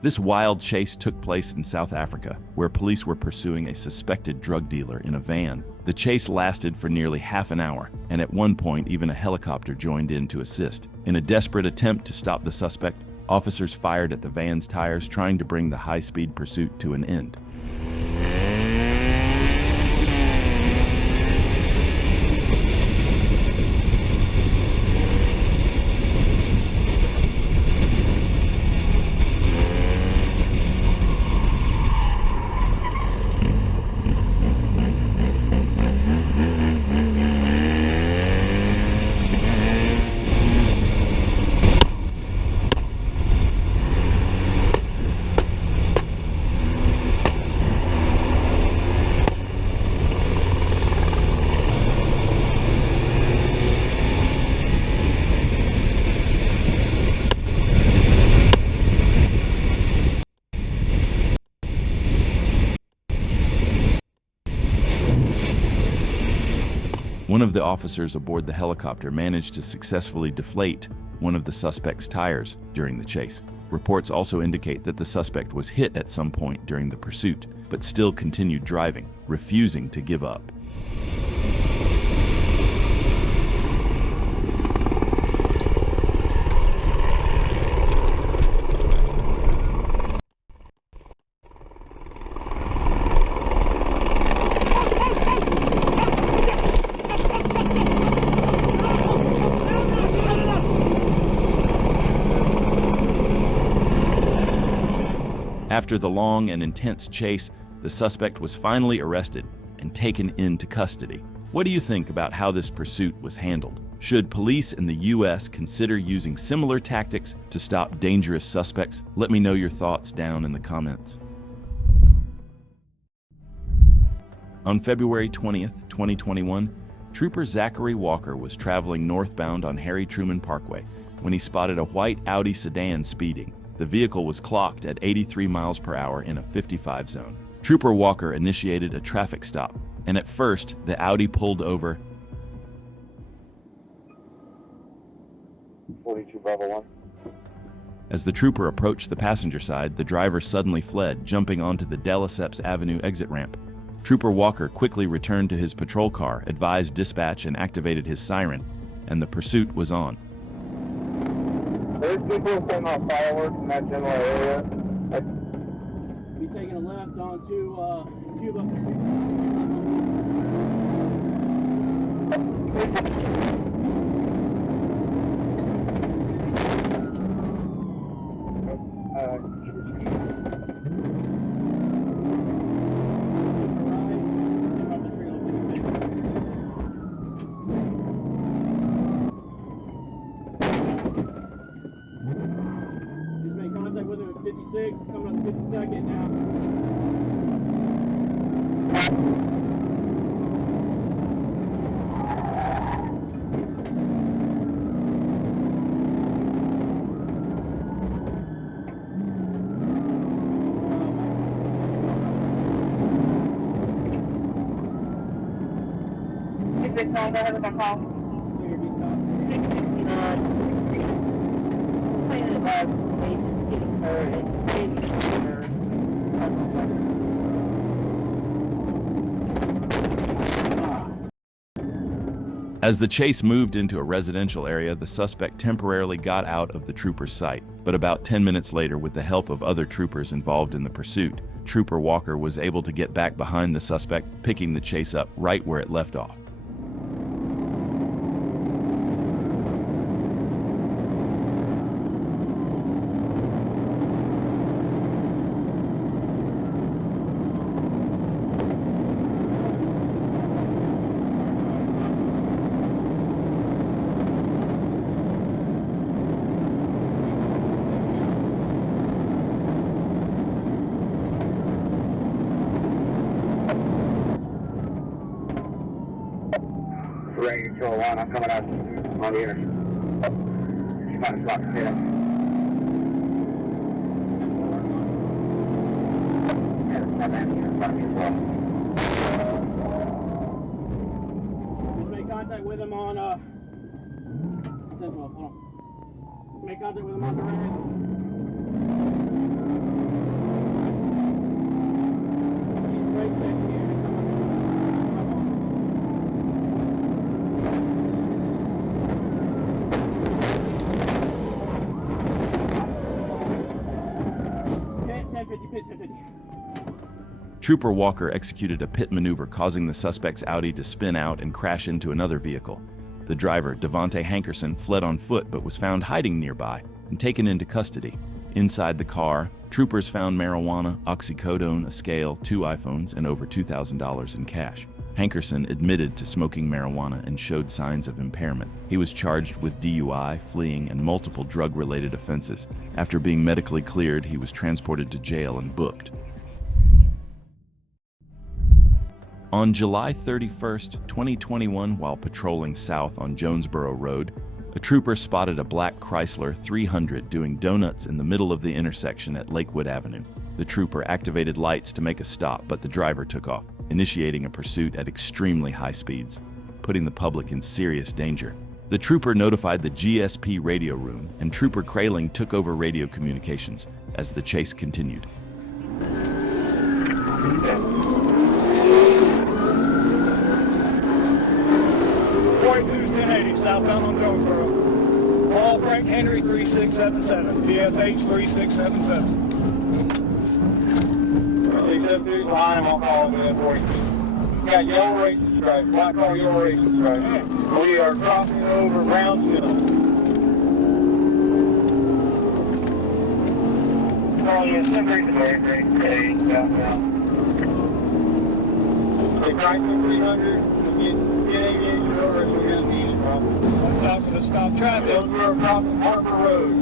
This wild chase took place in South Africa, where police were pursuing a suspected drug dealer in a van. The chase lasted for nearly half an hour, and at one point even a helicopter joined in to assist. In a desperate attempt to stop the suspect, officers fired at the van's tires, trying to bring the high-speed pursuit to an end. One of the officers aboard the helicopter managed to successfully deflate one of the suspect's tires during the chase. Reports also indicate that the suspect was hit at some point during the pursuit, but still continued driving, refusing to give up. After the long and intense chase, the suspect was finally arrested and taken into custody. What do you think about how this pursuit was handled? Should police in the U.S. consider using similar tactics to stop dangerous suspects? Let me know your thoughts down in the comments. On February 20th, 2021, Trooper Zachary Walker was traveling northbound on Harry Truman Parkway when he spotted a white Audi sedan speeding. The vehicle was clocked at 83 miles per hour in a 55 zone. Trooper Walker initiated a traffic stop, and at first, the Audi pulled over. 42 Bravo 1. As the trooper approached the passenger side, the driver suddenly fled, jumping onto the De Lesseps Avenue exit ramp. Trooper Walker quickly returned to his patrol car, advised dispatch, and activated his siren, and the pursuit was on. There's people setting off fireworks in that general area. Be taking a left onto Cuba. Coming on the 52nd now. Is this one going to the call? Clear, be stopped. 669. Planet Love, patients getting hurt and As the chase moved into a residential area, the suspect temporarily got out of the trooper's sight. But about 10 minutes later, with the help of other troopers involved in the pursuit, Trooper Walker was able to get back behind the suspect, picking the chase up right where it left off. Range 201, I'm coming out on the intersection. She might have dropped the Just make contact with him on 10-12, hold on. Make contact with him on the right. He's brake check here. Okay, 1050, pit 1050. Trooper Walker executed a pit maneuver, causing the suspect's Audi to spin out and crash into another vehicle. The driver, Devontae Hankerson, fled on foot but was found hiding nearby and taken into custody. Inside the car, troopers found marijuana, oxycodone, a scale, 2 iPhones, and over $2,000 in cash. Hankerson admitted to smoking marijuana and showed signs of impairment. He was charged with DUI, fleeing, and multiple drug-related offenses. After being medically cleared, he was transported to jail and booked. On July 31st, 2021, while patrolling south on Jonesboro Road, a trooper spotted a black Chrysler 300 doing donuts in the middle of the intersection at Lakewood Avenue. The trooper activated lights to make a stop, but the driver took off, initiating a pursuit at extremely high speeds, putting the public in serious danger. The trooper notified the GSP radio room, and Trooper Kraling took over radio communications as the chase continued. 1080, southbound on Jonesboro. Paul Frank Henry 3677, PFH 3677. Take that dude behind him, I'll call him in for you. Got yellow racing stripes, black car, yellow racing stripes. We are crossing over Brownsville. Oh, yeah, 10-3, southbound. The Chrysler 300, getting in over, so we're going to need it, probably. Watch out for the stop traffic. We're crossing Harbor Road.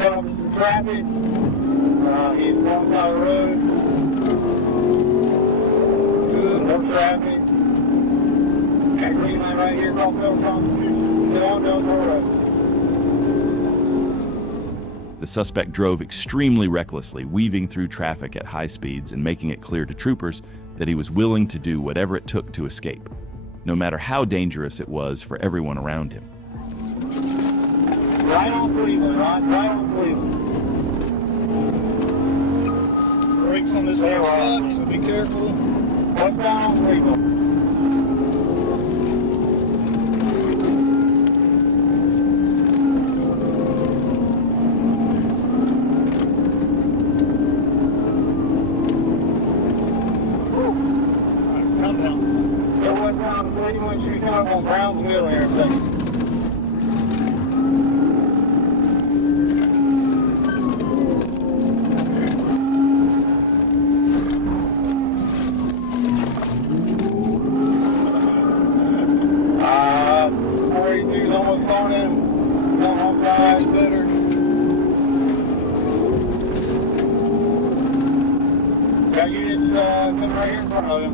Coming some traffic. He's going down the road. Good, no traffic. Got green light right here, across Middle Constitution. Get on down the road. The suspect drove extremely recklessly, weaving through traffic at high speeds and making it clear to troopers that he was willing to do whatever it took to escape, no matter how dangerous it was for everyone around him. Right on Cleveland, right on Cleveland. Brakes on this hill suck, so be careful. What's down on Cleveland? Come down. Go what's down on Cleveland, you come up on Brownsville here in a second. Almost going in. Come on, guys, better. Got units coming right here in front of him.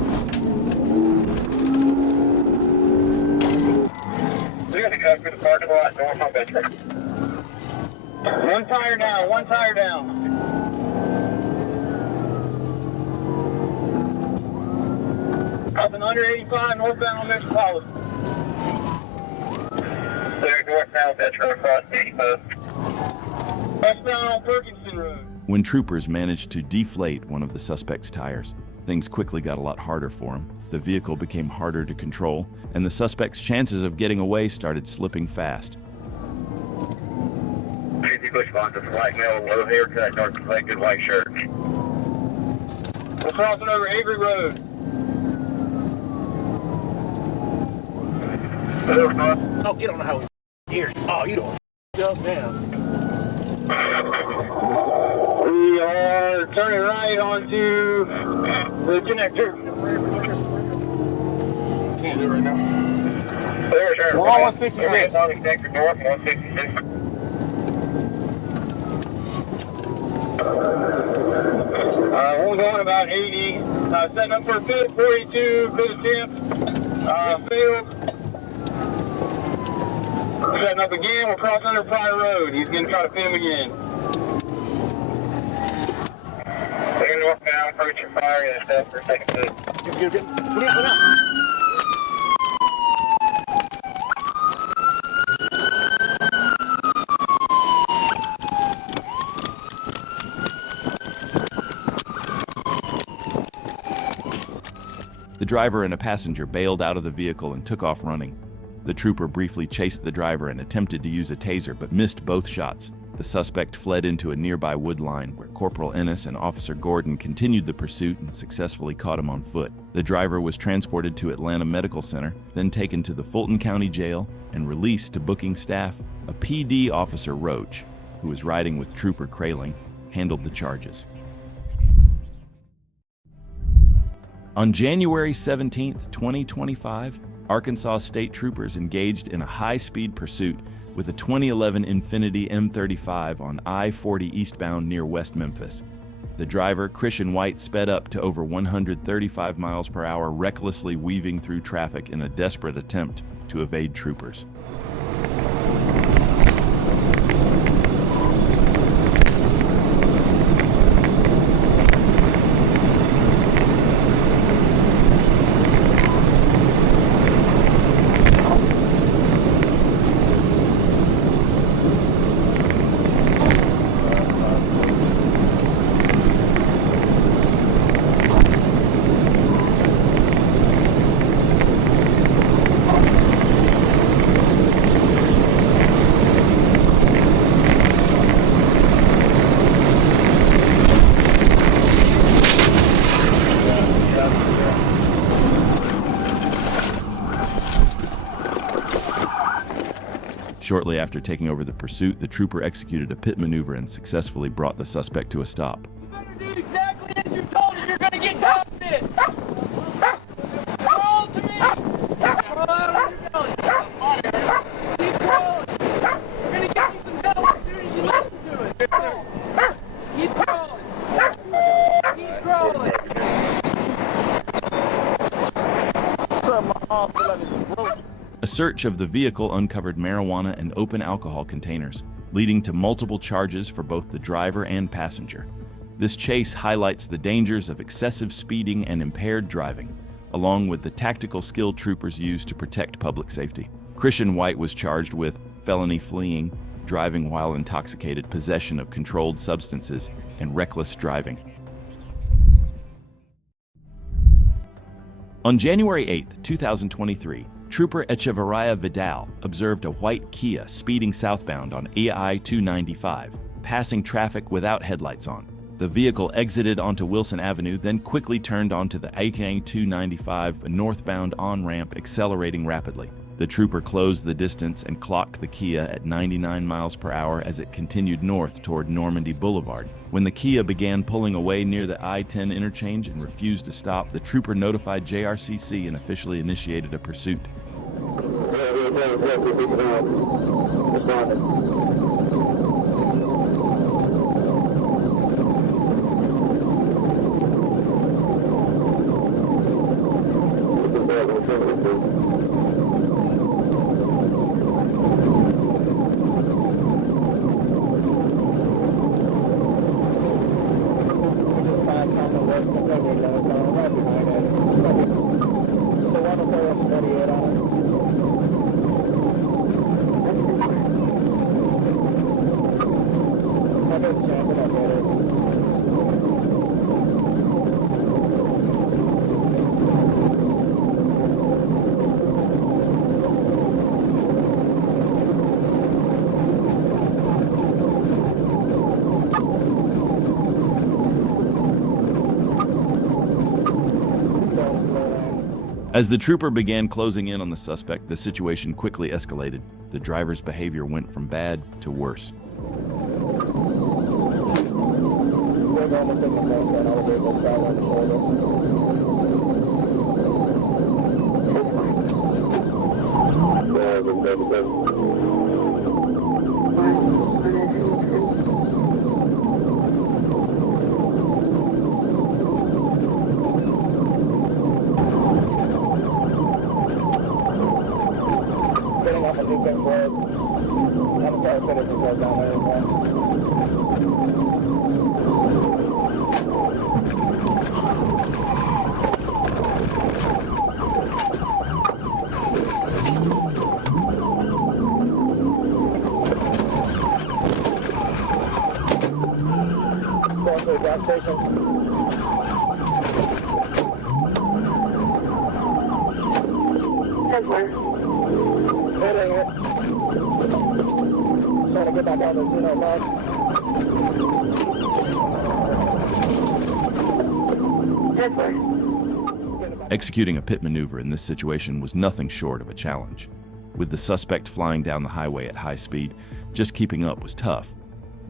We got to cut through the parking lot north on Bedford. One tire down, one tire down. Up in under 85 northbound on Metropolitan. Clear northbound, Metro across 85. Westbound on Perkinson Road. When troopers managed to deflate one of the suspect's tires, things quickly got a lot harder for him. The vehicle became harder to control, and the suspect's chances of getting away started slipping fast. Easy Bush Bonds, black male, low haircut, dark complected, white shirt. We're crossing over Avery Road. Oh, get on the highway. Here. Oh, you don't jump down. We are turning right onto the connector. Can't do it right now. There's our We're on 166. On the connector north, 166. We're going about 80. Setting up for a bid, 42, bid attempt. Failed. Setting up again, we'll cross under Pryor Road. He's going to try to pin him again. You're northbound, approach your fire, and step for a second foot. The driver and a passenger bailed out of the vehicle and took off running. The trooper briefly chased the driver and attempted to use a taser but missed both shots. The suspect fled into a nearby wood line where Corporal Ennis and Officer Gordon continued the pursuit and successfully caught him on foot. The driver was transported to Atlanta Medical Center, then taken to the Fulton County Jail and released to booking staff. A PD Officer Roach, who was riding with Trooper Kraling, handled the charges. On January 17, 2025, Arkansas State Troopers engaged in a high-speed pursuit with a 2011 Infiniti M35 on I-40 eastbound near West Memphis. The driver, Christian White, sped up to over 135 miles per hour, recklessly weaving through traffic in a desperate attempt to evade troopers. Shortly after taking over the pursuit, the trooper executed a pit maneuver and successfully brought the suspect to a stop. You better do exactly as you're told or you're gonna get toasted! Roll to me! Roll out on your belly! Keep rolling! We're gonna get you some help as soon as you listen to it! Keep rolling! Keep rolling! A search of the vehicle uncovered marijuana and open alcohol containers, leading to multiple charges for both the driver and passenger. This chase highlights the dangers of excessive speeding and impaired driving, along with the tactical skill troopers use to protect public safety. Christian White was charged with felony fleeing, driving while intoxicated, possession of controlled substances, and reckless driving. On January 8, 2023, Trooper Echevarria Vidal observed a white Kia speeding southbound on AI-295, passing traffic without headlights on. The vehicle exited onto Wilson Avenue, then quickly turned onto the AI-295 northbound on-ramp, accelerating rapidly. The trooper closed the distance and clocked the Kia at 99 miles per hour as it continued north toward Normandy Boulevard. When the Kia began pulling away near the I-10 interchange and refused to stop, the trooper notified JRCC and officially initiated a pursuit. As the trooper began closing in on the suspect, the situation quickly escalated. The driver's behavior went from bad to worse. gas station. Hitting it. Trying to get back out of the 205. Executing a pit maneuver in this situation was nothing short of a challenge. With the suspect flying down the highway at high speed, just keeping up was tough,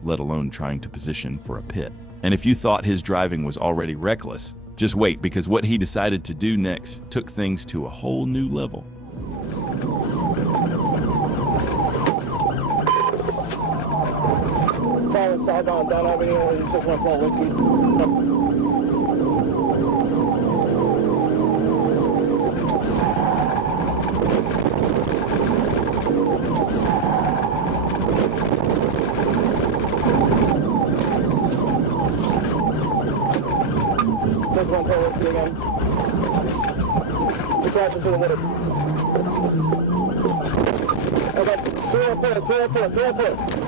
let alone trying to position for a pit. And if you thought his driving was already reckless, just wait, because what he decided to do next took things to a whole new level. Southbound down Avenue, 614 Whiskey. Just one call Whiskey again. We crashed into the water. Okay, 204.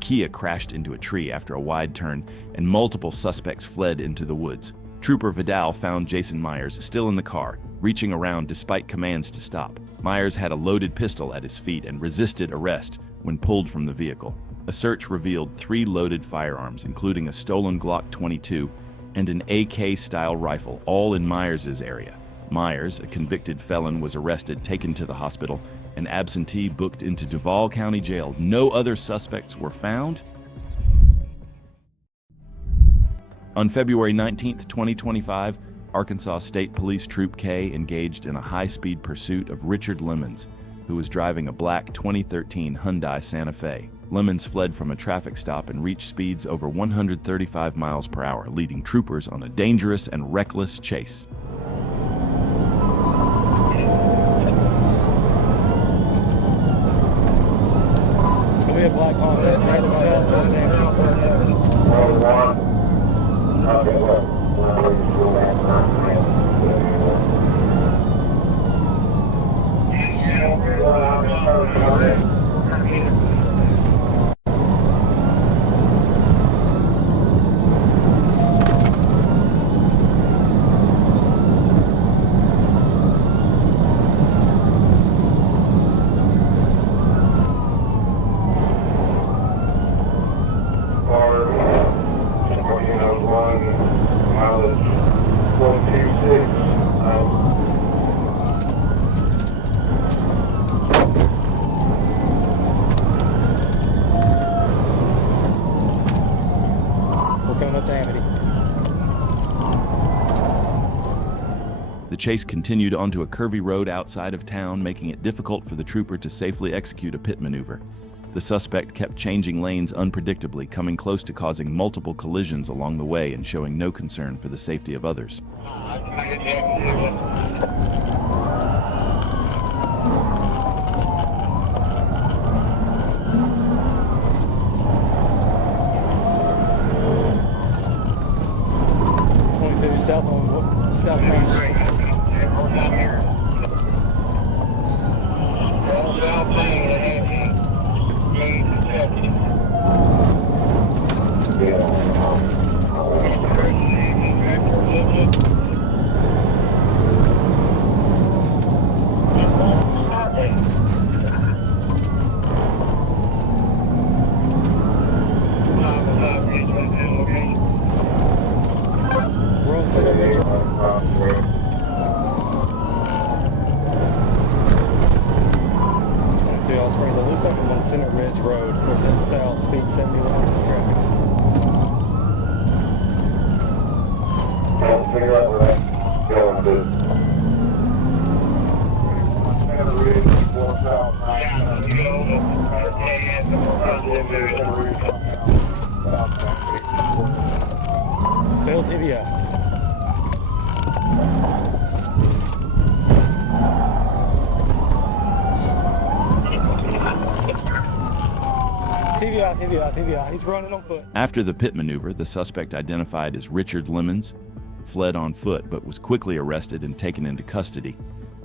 Kia crashed into a tree after a wide turn, and multiple suspects fled into the woods. Trooper Vidal found Jason Myers still in the car, reaching around despite commands to stop. Myers had a loaded pistol at his feet and resisted arrest when pulled from the vehicle. A search revealed 3 loaded firearms, including a stolen Glock 22 and an AK-style rifle, all in Myers' area. Myers, a convicted felon, was arrested, taken to the hospital, and absentee booked into Duval County Jail. No other suspects were found. On February 19, 2025, Arkansas State Police Troop K engaged in a high-speed pursuit of Richard Lemons, who was driving a black 2013 Hyundai Santa Fe. Lemons fled from a traffic stop and reached speeds over 135 miles per hour, leading troopers on a dangerous and reckless chase. A black Honda headed south towards Hampton. The chase continued onto a curvy road outside of town, making it difficult for the trooper to safely execute a pit maneuver. The suspect kept changing lanes unpredictably, coming close to causing multiple collisions along the way and showing no concern for the safety of others. South Main Street. Center Ridge Road, north south, speed 71, traffic. I'll figure out where that's going to. Center Ridge, north south, Phil Tibia. TBI, he's running on foot. After the pit maneuver, the suspect, identified as Richard Lemons, fled on foot but was quickly arrested and taken into custody.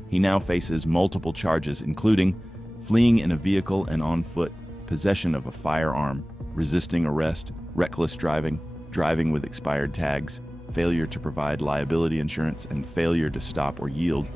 He now faces multiple charges, including fleeing in a vehicle and on foot, possession of a firearm, resisting arrest, reckless driving, driving with expired tags, failure to provide liability insurance, and failure to stop or yield.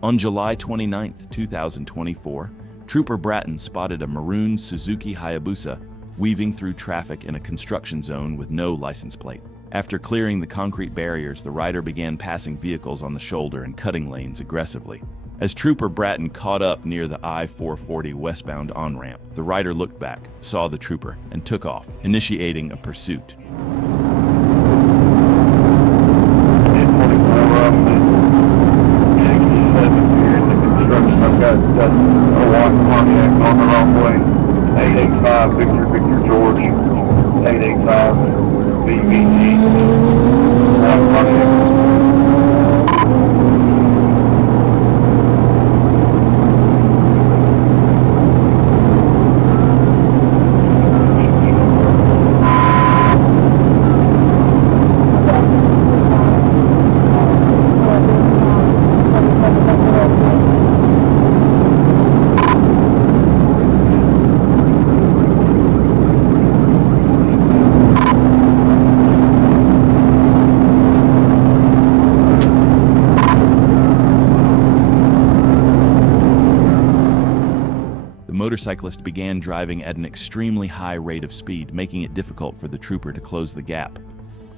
On July 29, 2024, Trooper Bratton spotted a maroon Suzuki Hayabusa weaving through traffic in a construction zone with no license plate. After clearing the concrete barriers, the rider began passing vehicles on the shoulder and cutting lanes aggressively. As Trooper Bratton caught up near the I-440 westbound on-ramp, the rider looked back, saw the trooper, and took off, initiating a pursuit. I've got a white Pontiac on the wrong way. 885 Victor George. 885 VVG. White Pontiac. The motorcyclist began driving at an extremely high rate of speed, making it difficult for the trooper to close the gap.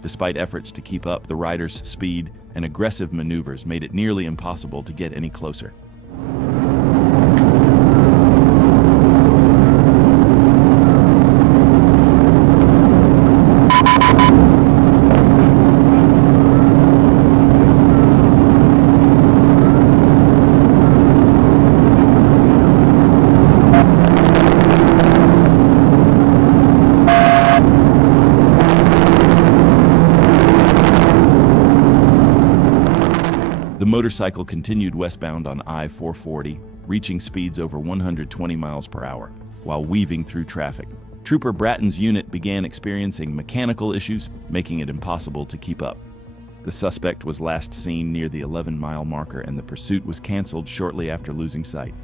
Despite efforts to keep up, the rider's speed and aggressive maneuvers made it nearly impossible to get any closer. The motorcycle continued westbound on I-440, reaching speeds over 120 miles per hour, while weaving through traffic. Trooper Bratton's unit began experiencing mechanical issues, making it impossible to keep up. The suspect was last seen near the 11-mile marker, and the pursuit was canceled shortly after losing sight.